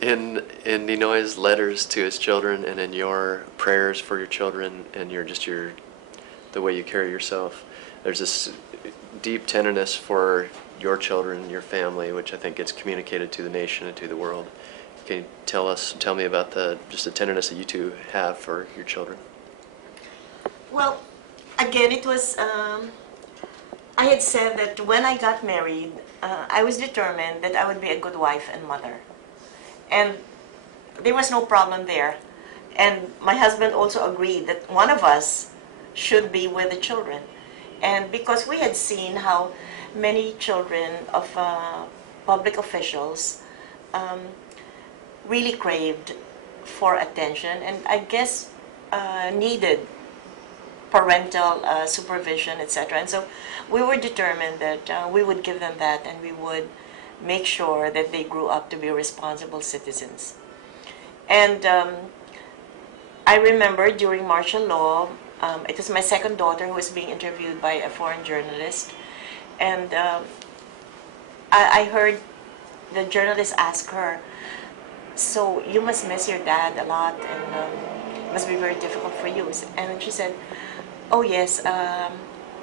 In Ninoy's letters to his children, and in your prayers for your children, and your the way you carry yourself, there's this deep tenderness for your children, your family, which I think gets communicated to the nation and to the world. Can you tell me about just the tenderness that you two have for your children? Well, again, it was, I had said that when I got married, I was determined that I would be a good wife and mother. And there was no problem there. And my husband also agreed that one of us should be with the children. And because we had seen how many children of public officials really craved for attention and I guess needed parental supervision, etc. And so we were determined that we would give them that and we would make sure that they grew up to be responsible citizens. And I remember during martial law, it was my second daughter who was being interviewed by a foreign journalist. And I heard the journalist ask her, so you must miss your dad a lot and it must be very difficult for you. And she said, oh yes,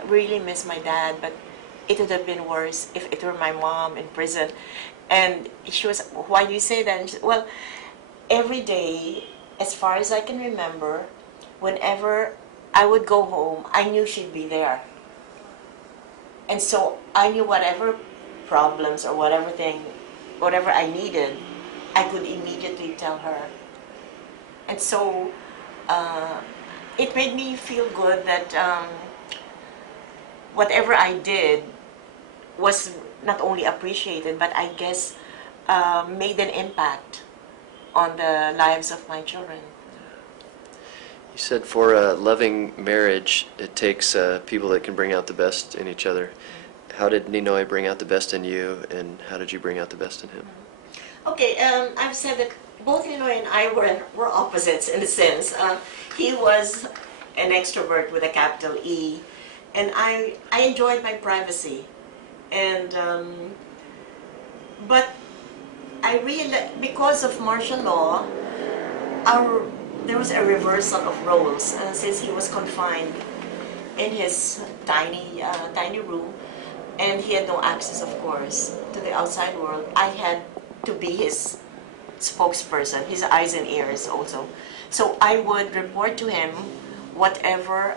really miss my dad, but it would have been worse if it were my mom in prison. And she was, why do you say that? And she said, well, every day, as far as I can remember, whenever I would go home, I knew she'd be there. And so I knew whatever problems or whatever I needed, I could immediately tell her. And so it made me feel good that whatever I did was not only appreciated, but I guess made an impact on the lives of my children. You said for a loving marriage, it takes people that can bring out the best in each other. How did Ninoy bring out the best in you, and how did you bring out the best in him? Okay, I've said that both Ninoy and I were opposites in a sense. He was an extrovert with a capital E, and I enjoyed my privacy. And but I realized because of martial law, there was a reversal of roles since he was confined in his tiny room, and he had no access, of course, to the outside world. I had to be his spokesperson, his eyes and ears also. So I would report to him whatever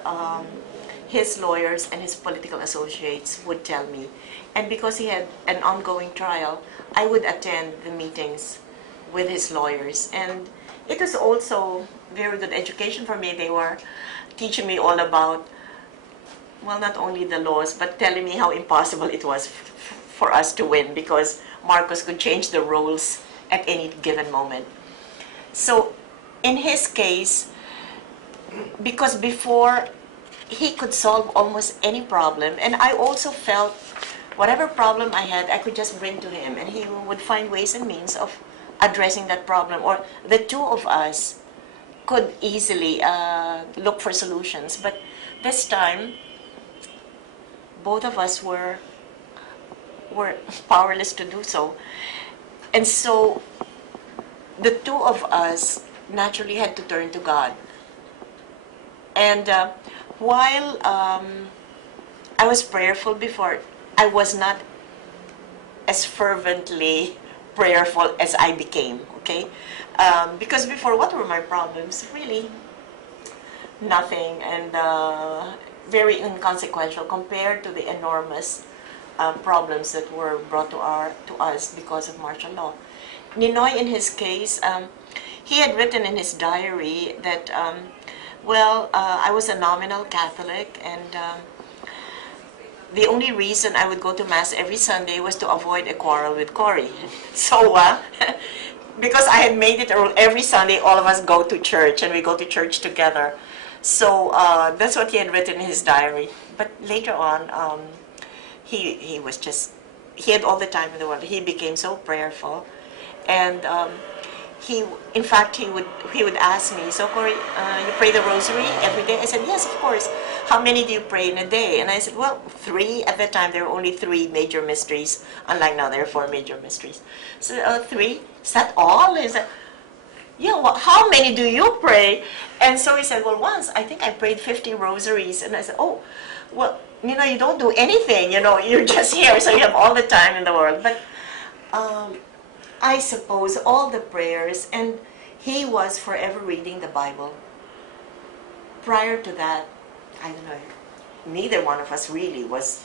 his lawyers and his political associates would tell me. And because he had an ongoing trial, I would attend the meetings with his lawyers. And it was also very good education for me. They were teaching me all about, well, not only the laws, but telling me how impossible it was for us to win because Marcos could change the rules at any given moment. So in his case, because before he could solve almost any problem, and I also felt whatever problem I had, I could just bring to him, and he would find ways and means of addressing that problem, or the two of us could easily look for solutions. But this time, both of us were powerless to do so. And so the two of us naturally had to turn to God. And while I was prayerful before, I was not as fervently prayerful as I became, okay? Because before, what were my problems? Really nothing, and very inconsequential compared to the enormous problems that were brought to us because of martial law. Ninoy, in his case, he had written in his diary that, I was a nominal Catholic, and the only reason I would go to Mass every Sunday was to avoid a quarrel with Cory. So, because I had made it a rule, every Sunday all of us go to church, and we go to church together. So that's what he had written in his diary. But later on, he had all the time in the world. He became so prayerful, and in fact, he would ask me, so Cory, you pray the rosary every day? I said, yes, of course. How many do you pray in a day? And I said, well, 3. At that time, there were only 3 major mysteries. Unlike now, there are 4 major mysteries. So 3, is that all? He said, yeah, well, how many do you pray? And so he said, well, once, I think I prayed 50 rosaries. And I said, oh, well, you don't do anything, you're just here, so you have all the time in the world. But I suppose all the prayers, and he was forever reading the Bible. Prior to that, I don't know, neither one of us really was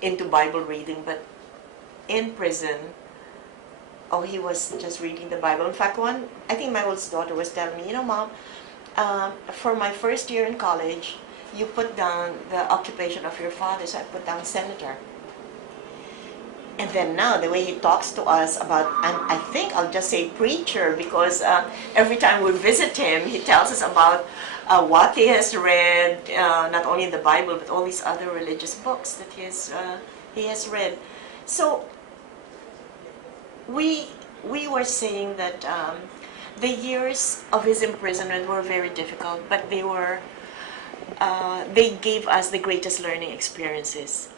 into Bible reading, but in prison, he was just reading the Bible. In fact, I think my oldest daughter was telling me, Mom, for my first year in college, you put down the occupation of your father, so I put down senator. And then now, the way he talks to us about, and I think I'll just say preacher, because every time we visit him, he tells us about what he has read, not only in the Bible, but all these other religious books that he has read. So we were saying that the years of his imprisonment were very difficult, but they gave us the greatest learning experiences.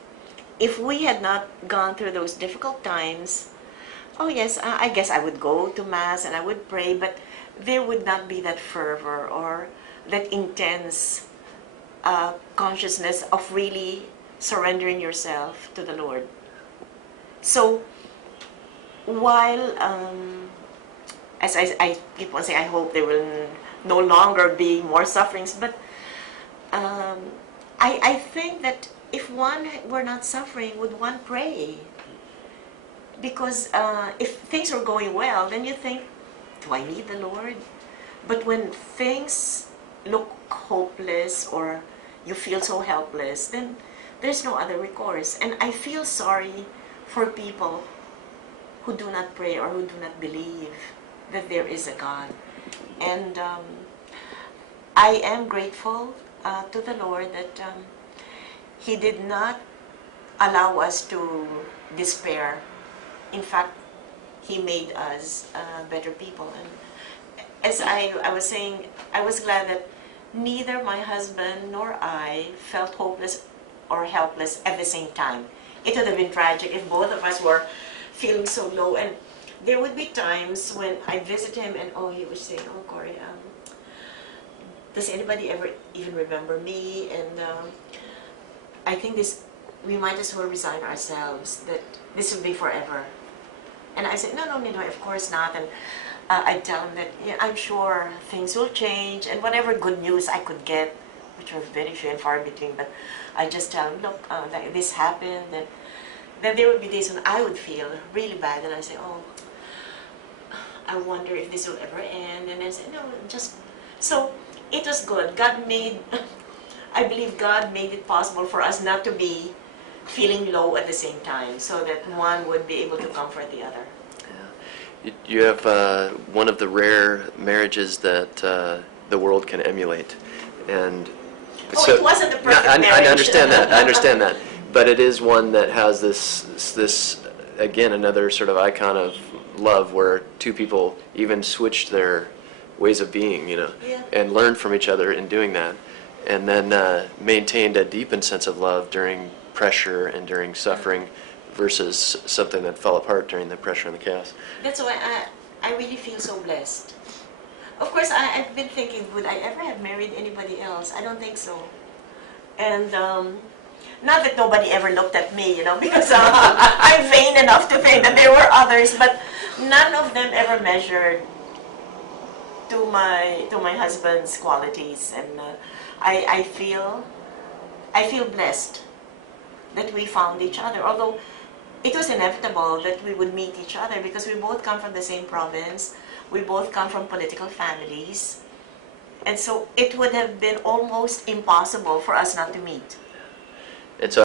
If we had not gone through those difficult times, oh yes, I guess I would go to Mass and I would pray, but there would not be that fervor or that intense consciousness of really surrendering yourself to the Lord. So while, as I keep on saying, I hope there will no longer be more sufferings, but I think that if one were not suffering, would one pray? Because if things are going well, then you think, do I need the Lord? But when things look hopeless or you feel so helpless, then there's no other recourse. And I feel sorry for people who do not pray or who do not believe that there is a God. And I am grateful to the Lord that He did not allow us to despair. In fact, He made us better people. And as I was saying, I was glad that neither my husband nor I felt hopeless or helpless at the same time. It would have been tragic if both of us were feeling so low. And there would be times when I visit him and he would say, oh, Cory, does anybody ever even remember me? And I think we might as well resign ourselves, that this will be forever. And I said, no, of course not. And I tell him that I'm sure things will change, and whatever good news I could get, which were very few and far between, but I just tell him, look, that this happened, and then there would be days when I would feel really bad, and I say, oh, I wonder if this will ever end, and I say, no, just, so it was good. I believe God made it possible for us not to be feeling low at the same time, so that one would be able to comfort the other. You have one of the rare marriages that the world can emulate, and it wasn't the perfect marriage. I understand that. I understand that, but it is one that has this again, another sort of icon of love, where two people even switched their ways of being, and learned from each other in doing that, and then maintained a deepened sense of love during pressure and during suffering, versus something that fell apart during the pressure and the chaos. That's why I really feel so blessed. Of course, I've been thinking, would I ever have married anybody else? I don't think so. And not that nobody ever looked at me, because I'm vain enough to think that there were others, but none of them ever measured to my husband's qualities. And I feel blessed that we found each other, although it was inevitable that we would meet each other because we both come from the same province, we both come from political families, and so it would have been almost impossible for us not to meet. And so